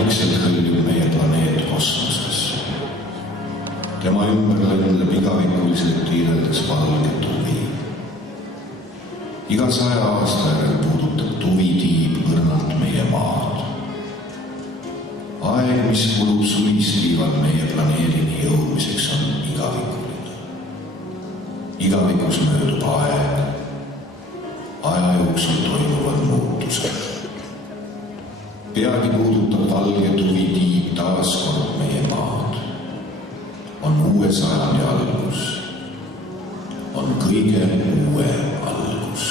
vaikselt hõljub meie planeet kosmoses. Tema ümber lendab igavikuliselt tiireldes valget tuvi. Iga 100 aasta järel puudutab tuvitiib õrnalt meie maad. Aeg, mis kulub sulistiival meie planeedini jõudmiseks, on igavikuline. Igavikus möödub aeg. Aja jooksul toimuvad muutused. Peagi puudutab valge tuvitiib taas kord meie maad. On uue sajandi algus. On kõige uue algus.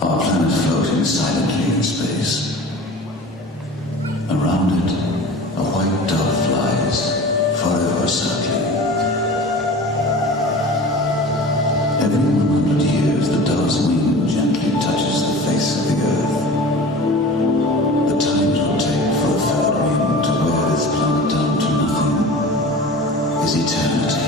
Our planet floating silently in space. Around it, a white dove flies, forever circling. Every 100 years, the dove's wing gently touches the face of the earth. The time it will take for a third wing to wear this planet down to nothing is eternity.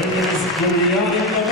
Juliana